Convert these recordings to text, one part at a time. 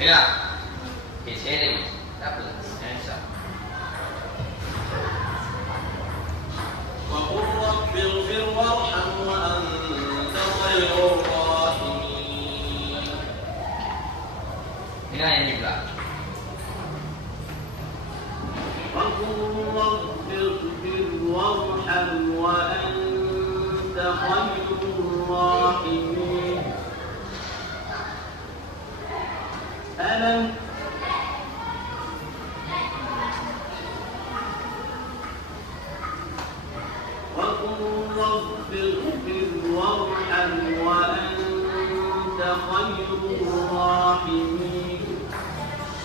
Dengar. Okay, sharing. Tak apa. Jangan risau. وقل رب اغفر وارحم وأنت خير الراحمين. Dengar yang ni pula. وقل رب اغفر وارحم وأنت خير الراحمين. ألم وقل رب اغفر وارحم وأنت خير الراحمين.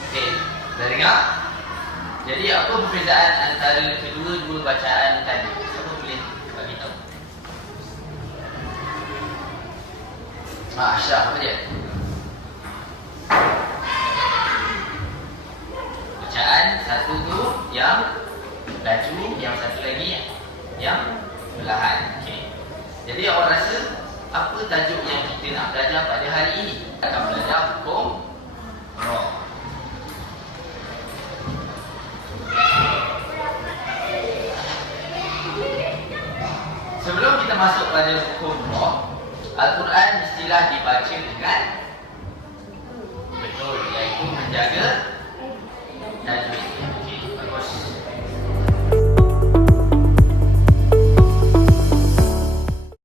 Okey, dah dengar? Jadi apa perbezaan antara kedua-dua bacaan tadi? Siapa boleh bagi tahu? Ashraf, apa dia? Bacaan satu tu yang laju, yang satu lagi yang perlahan. Okey. Jadi awak rasa apa tajuk yang kita nak belajar pada hari ini? Kita akan belajar hukum roh. Sebelum kita masuk pada hukum roh, Al-Quran mestilah dibaca dengan betul, iaitu menjaga tajwid.